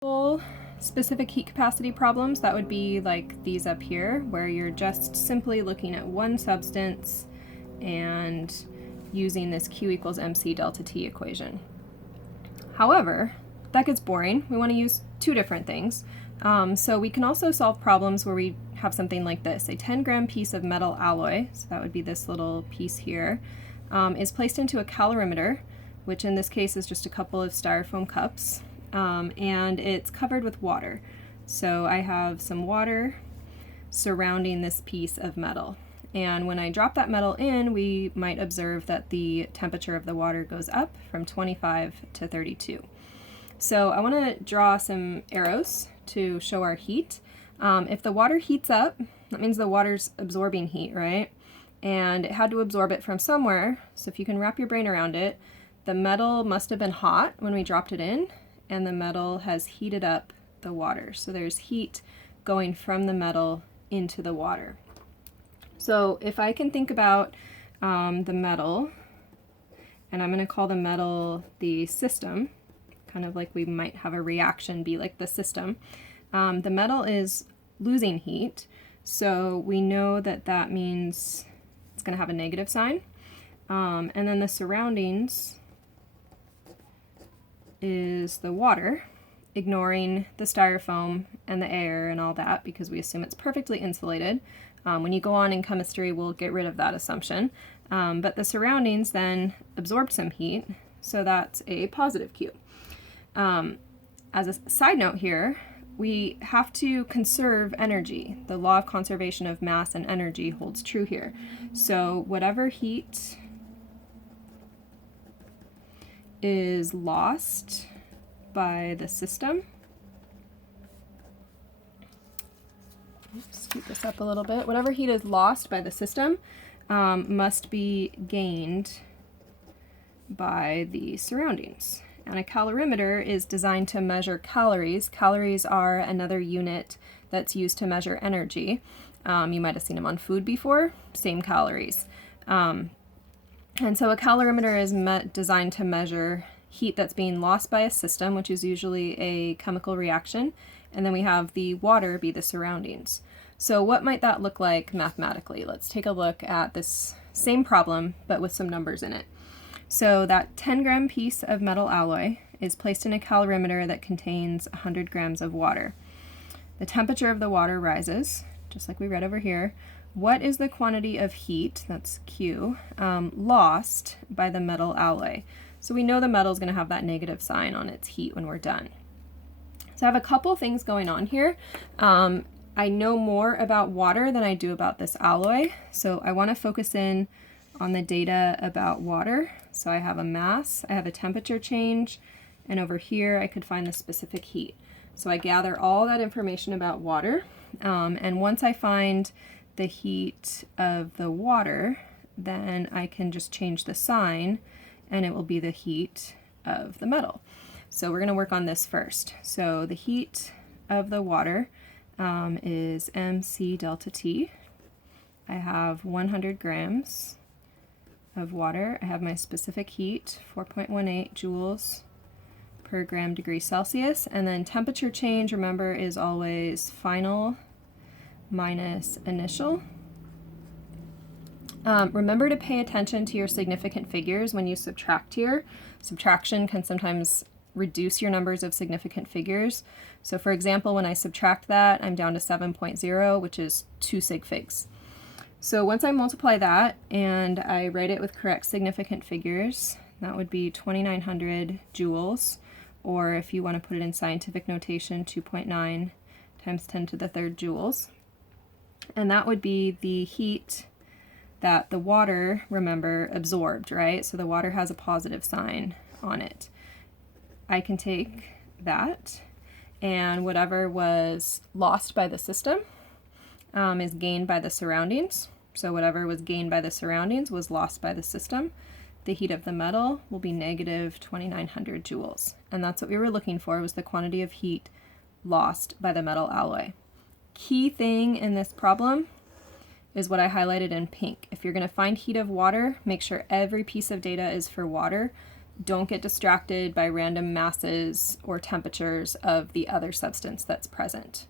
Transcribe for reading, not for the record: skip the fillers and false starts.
Full specific heat capacity problems, that would be like these up here, where you're just simply looking at one substance and using this Q equals mc delta T equation. However, that gets boring. We want to use two different things. So we can also solve problems where we have something like this. A 10-gram piece of metal alloy, so that would be this little piece here, is placed into a calorimeter, which in this case is just a couple of styrofoam cups, and it's covered with water. So I have some water surrounding this piece of metal. And when I drop that metal in, we might observe that the temperature of the water goes up from 25 to 32. So I want to draw some arrows to show our heat. If the water heats up, that means the water's absorbing heat, right? And it had to absorb it from somewhere. So if you can wrap your brain around it, the metal must have been hot when we dropped it in, and the metal has heated up the water. So there's heat going from the metal into the water. So if I can think about the metal, and I'm going to call the metal the system, kind of like we might have a reaction be like the system, the metal is losing heat, so we know that that means it's going to have a negative sign. And then the surroundings is the water, ignoring the styrofoam and the air and all that because we assume it's perfectly insulated. When you go on in chemistry, we'll get rid of that assumption. But the surroundings then absorbed some heat, so that's a positive Q. As a side note here, we have to conserve energy. The law of conservation of mass and energy holds true here. So whatever heat is lost by the system, scoot this up a little bit, whatever heat is lost by the system must be gained by the surroundings. And a calorimeter is designed to measure calories. Calories are another unit that's used to measure energy. You might have seen them on food before, same calories. And so a calorimeter is designed to measure heat that's being lost by a system, which is usually a chemical reaction, and then we have the water be the surroundings. So what might that look like mathematically? Let's take a look at this same problem, but with some numbers in it. So that 10-gram piece of metal alloy is placed in a calorimeter that contains 100 grams of water. The temperature of the water rises, just like we read over here. What is the quantity of heat, that's Q, lost by the metal alloy? So we know the metal is going to have that negative sign on its heat when we're done. So I have a couple things going on here. I know more about water than I do about this alloy, so I want to focus in on the data about water. So I have a mass, I have a temperature change, and over here I could find the specific heat. So I gather all that information about water, and once I find the heat of the water, then I can just change the sign and it will be the heat of the metal. So we're going to work on this first. So the heat of the water is mc delta T. I have 100 grams of water. I have my specific heat, 4.18 joules per gram degree Celsius. And then temperature change, remember, is always final minus initial. Remember to pay attention to your significant figures when you subtract here. Subtraction can sometimes reduce your numbers of significant figures. So for example, when I subtract that, I'm down to 7.0, which is 2 sig figs. So once I multiply that and I write it with correct significant figures, that would be 2,900 joules, or if you want to put it in scientific notation, 2.9 times 10 to the third joules. And that would be the heat that the water, remember, absorbed, right? So the water has a positive sign on it. I can take that, and whatever was lost by the system is gained by the surroundings. So whatever was gained by the surroundings was lost by the system. The heat of the metal will be negative 2,900 joules. And that's what we were looking for, was the quantity of heat lost by the metal alloy. Key thing in this problem is what I highlighted in pink. If you're going to find heat of water, make sure every piece of data is for water. don't get distracted by random masses or temperatures of the other substance that's present.